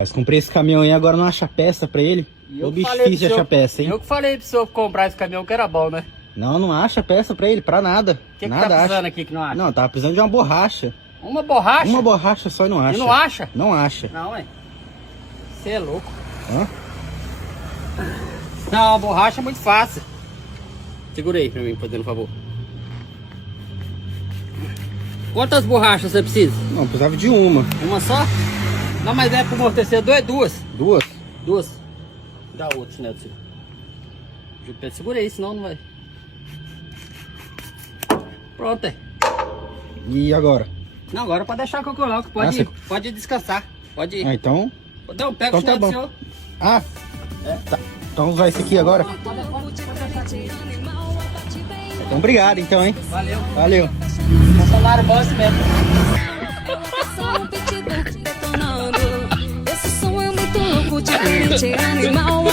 Mas comprei esse caminhão aí, agora não acha peça pra ele. Ô, bicho difícil achar peça, hein? Eu que falei pro senhor comprar esse caminhão que era bom, né? Não acha peça pra ele, pra nada. O que Nada tá precisando acha. aqui que não acha? Não, tava precisando de uma borracha. Uma borracha? Uma borracha só e não acha. E não acha? Não acha. Não, ué. Você é louco. Hã? Não, a borracha é muito fácil. Segura aí pra mim, fazendo favor. Quantas borrachas você precisa? Não, precisava de uma. Uma só? Não, mas é pro amortecedor, é duas. Duas? Duas. Dá outra, né? Segura aí, senão não vai. Pronto, é. E agora? Não, agora pode deixar que eu coloco. Pode descansar. Pode ir. Ah, então... Não, pega Então o tá chinelo do bom. senhor. Ah, tá. Então vai esse aqui agora? Então obrigado então, hein? Valeu. Valeu. Funcionário bom esse mesmo. Esse som é muito louco, diferente, animal.